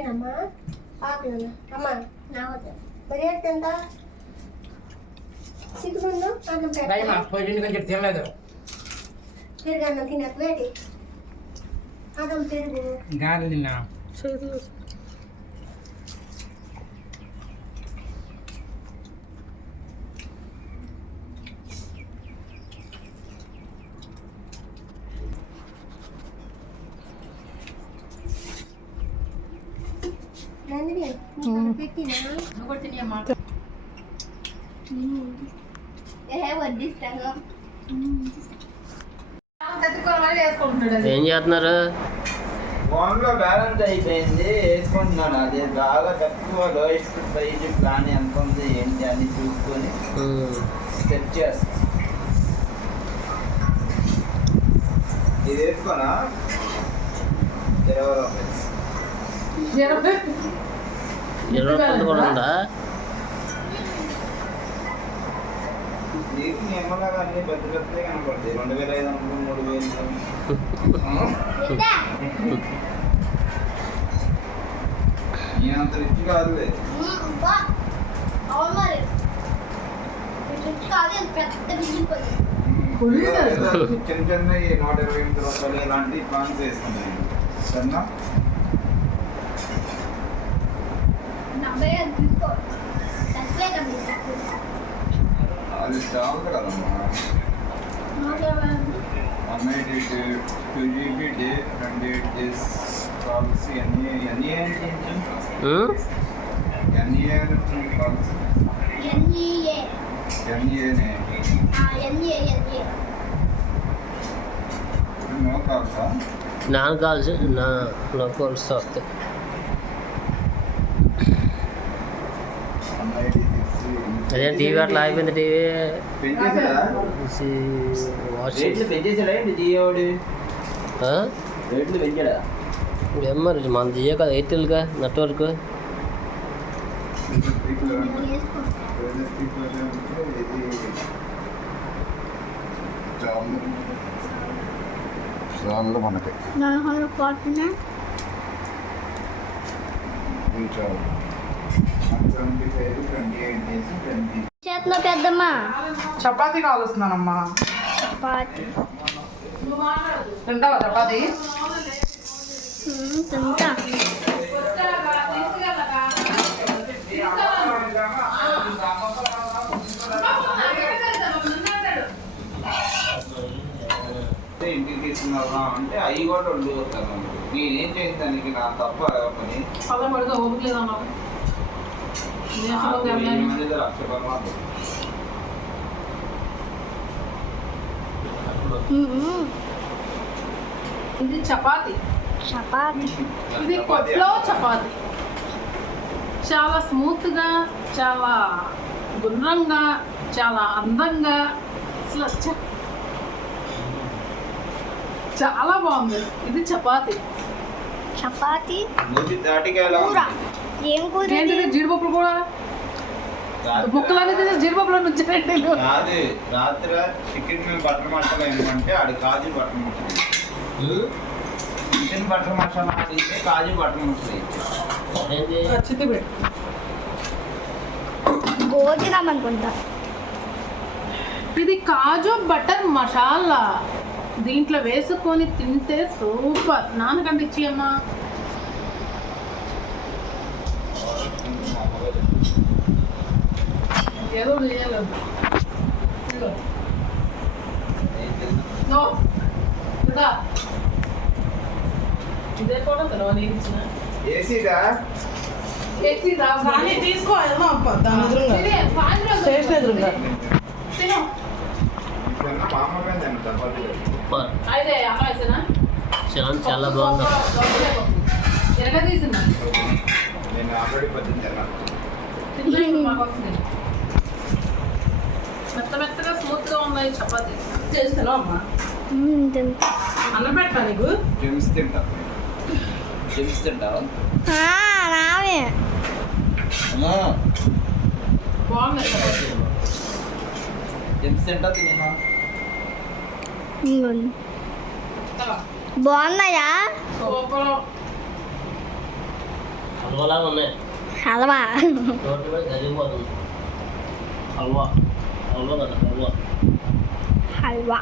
పెట్టినమ్మా ఆకులు అమ్మా మరి ఎంత సిగ్గుండు అన్నం పెట్ట తినలేదు పెరుగు అన్నం తినక వేడి అన్నం పెరుగు గాలి తిన్నా నందిని పెట్టినా వడ్డిస్తాను ఏం చేస్తున్నారు? ఫోన్లో బ్యాలెన్స్ అయిపోయింది, వేసుకుంటున్నాను. అది బాగా తక్కువ లోయెస్ట్ ప్రైజ్ ప్లాన్ ఎంత ఉంది ఏంటి అని చూసుకొని సెట్ చేస్తాను. ఇది వేసుకోనా 20 రూపాయలు కూడా ఉందా? నీకు నిమ్మలాగా అన్ని పెద్ద పెద్దలే కనపడతాయి. 2500 3000 నేనంత రిచ్ కాదులే. చిన్న చిన్న 128 రూపాయలు ఇలాంటి ప్లాన్స్ వేసుకుంటాను. సరేనా? అది స్టాక్ కదమ్మా. 188 2GB డే 28 డేస్ కాల్స్ ఎన్ని పాలసీ నో కాల్సా? నాన్ కాల్స్ నో కాల్స్ వస్తాయి. 186 అదే టీవీ అట్లా అయిపోయింది. టీవీ రేట్లు పెంచేసాడా ఏంటి జియోడి? రేట్లు పెంచాడా? ఏం మరి మన జియో కదా, ఎయిర్టెల్గా నెట్వర్క్. మనకి చేతిలో పెద్దమ్మా చపాతీ కాలుస్తున్నానమ్మా. చపాతి తింటావా చపాతీ? తింటా. ఇంటికి తీసుకున్నా అంటే అవి కూడా వండి వస్తాను. నేనేం చేసిన దానికి నా తప్ప పని. ఇది చపాతీ. చపాతి ఇది కొట్లో చపాతీ. చాలా స్మూత్గా, చాలా గుండ్రంగా, చాలా అందంగా, అసలు చాలా బాగుంది. ఇది చపాతీ. చపాతి తాటికాయలా కూర. ఏం కూర? ఏంటిది? జీడిపప్పులు కూడా ముక్కలు అనేది జీడిపప్పులో నుంచి కాదు. రాత్రి చికెన్ బటర్ మసాలా ఏమంటే ఆడి kaju butter masala, chicken butter masala అయితే కాజు బటర్ మసాలా చిత్తిపెట్టు. భోజనం అనుకుంటా. ఇది కాజు బటర్ మసాలా. దీంట్లో వేసుకొని తింటే సూపర్. నాన్నకంటే ఇచ్చేయమ్మా. ఏదో చేయలేదు. ఇదే కూడా తెలవ నేను ఇచ్చిన ఏసీదా కానీ తీసుకో. దాని స్టేషన్ ఎదురుగా తిను. అయితే అమ్మాయినా చాలా బాగుంది. ఎరగా తీసిందా? నేను ఆల్రెడీ పద్దించాను. మెత్త మెత్తగా స్మూత్గా ఉన్నాయి చపాతీ. చేస్తాను అమ్మా. అన్నం పెట్టా నీకు? జెమ్స్ తింటావా? రావే బాగున్నాయి చపాతీ. జెమ్స్ తింటా తిన్నా. బాగున్నాయా? సూపర్. హల్వాలాగా ఉన్నాయి. హల్వా నోటి మీద కరిగిపోతుంది. హల్వా హల్వా కదా హల్వా. హల్వా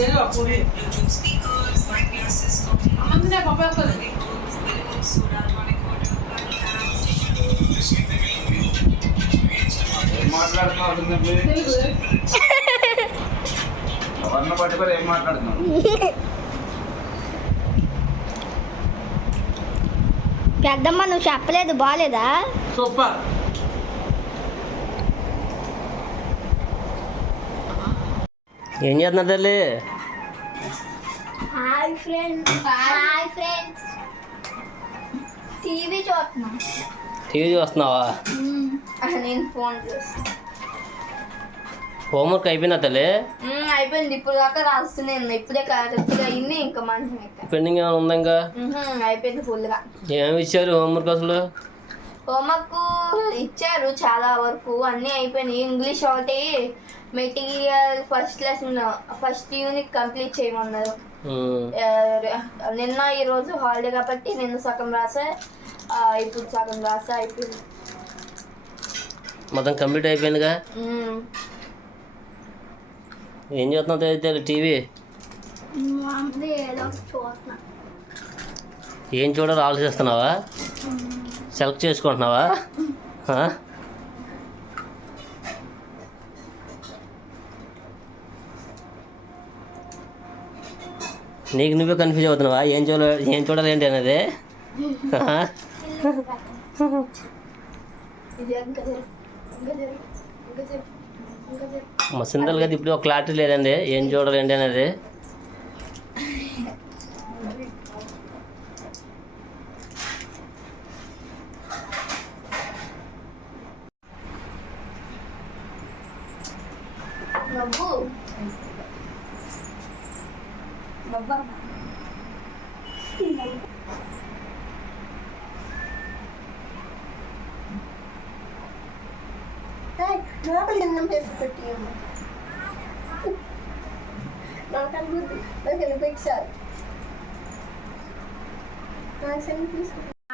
తెలుగు పూరి అమ్మందినే పప్పు వస్తుంది. మాట్లాడుతున్నావు తెలుగు ఎవరిని పట్టుకొని ఏం మాట్లాడుతున్నావు? పెద్దమ్మ నువ్వు చెప్పలేదు బాగాలేదా? సూపర్. ఏం చేస్తున్నారు తల్లి? హాయ్ ఫ్రెండ్స్ టీవీ చూస్తున్నా. టీవీ చూస్తున్నావా? నేను ఫోన్ చూస్తాను. హోంవర్క్ అయిపోయిందా తల్లి? అయిపోయింది. ఇప్పుడు దాకా రాస్తున్నాను. ఇప్పుడే కరెక్ట్గా అయింది. ఇంకా మంచి పెండింగ్ ఏమైనా ఉందా ఇంకా? అయిపోయింది ఫుల్గా. ఏమి ఇచ్చారు హోంవర్క్ అసలు? హోంవర్క్ ఇచ్చారు చాలా వరకు, అన్నీ అయిపోయినాయి. ఇంగ్లీష్ ఒకటి material first lesson first unit complete చేయమన్నారు. నిన్న ఈరోజు హాలిడే కాబట్టి నిన్న సగం రాసా, ఇప్పుడు సగం రాసా. అయిపోయింది మొత్తం కంప్లీట్ అయిపోయిందిగా. ఏం చేస్తున్నావు తల్లి టీవీ? ఏదో చూస్తున్నా. ఏం చూడాలో ఆలోచిస్తున్నావా? సెలెక్ట్ చేసుకుంటున్నావా? నీకు నువ్వే కన్ఫ్యూజ్ అవుతున్నావా? ఏం చూడాలి ఏంటి అనేది? మా సిందల్ కదా ఇప్పుడు ఒక క్లారిటీ లేదండి ఏం చూడాలి ఏంటి అనేది.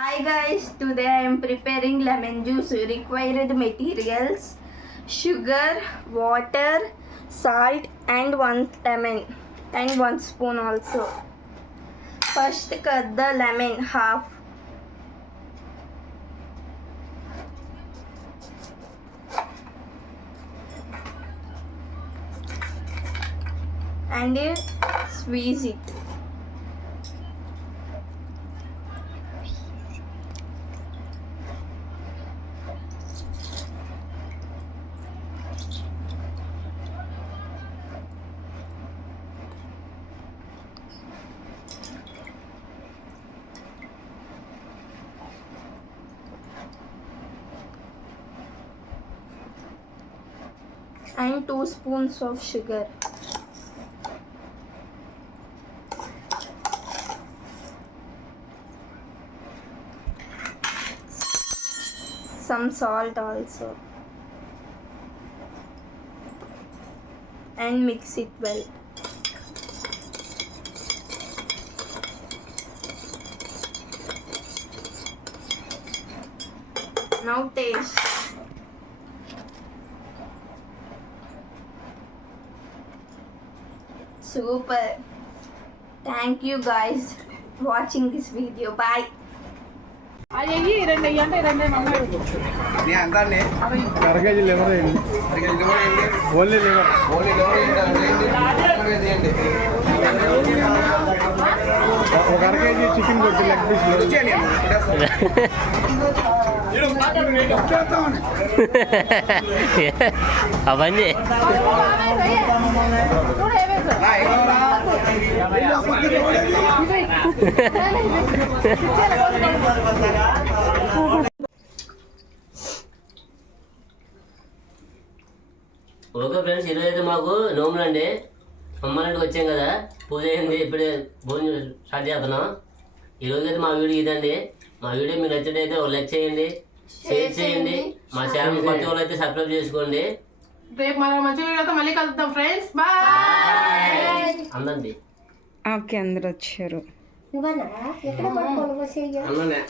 Hi guys, today I am preparing lemon juice. Required materials: sugar, water, salt and 1 lemon and 1 spoon also. First cut the lemon half. And squeeze it. And 2 spoons of sugar. Some salt also. And mix it well. Now taste. Super. Thank you guys watching this video. Bye. అవి రెండు అంటే రెండు మమ్మల్ని నీ ఎంత అండి? అరకేజీ liver వేయండి. Only liver. ఒక అరకేజీ చికెన్ కొట్టి లెగ్ పీస్ అవన్నీ ఓకే ఫ్రెండ్స్, ఈరోజు అయితే మాకు నోములు అండి. అమ్మాయింటికి వచ్చాం కదా, పూజ అయింది, ఇప్పుడే భోజనం స్టార్ట్ చేస్తున్నాం. ఈరోజు అయితే మా వీడియో ఇదండి. మా వీడియో మీకు నచ్చినట్టయితే ఒక లైక్ చేయండి, షేర్ చేయండి. మా ఛానల్ కొత్త వాళ్ళు అయితే సబ్స్క్రైబ్ చేసుకోండి. రేపు మరో మంచి వీడియోతో మళ్ళీ కలుద్దాం ఫ్రెండ్స్. బాయ్. అందండి ఓకే అందరు వచ్చారు అన్ననే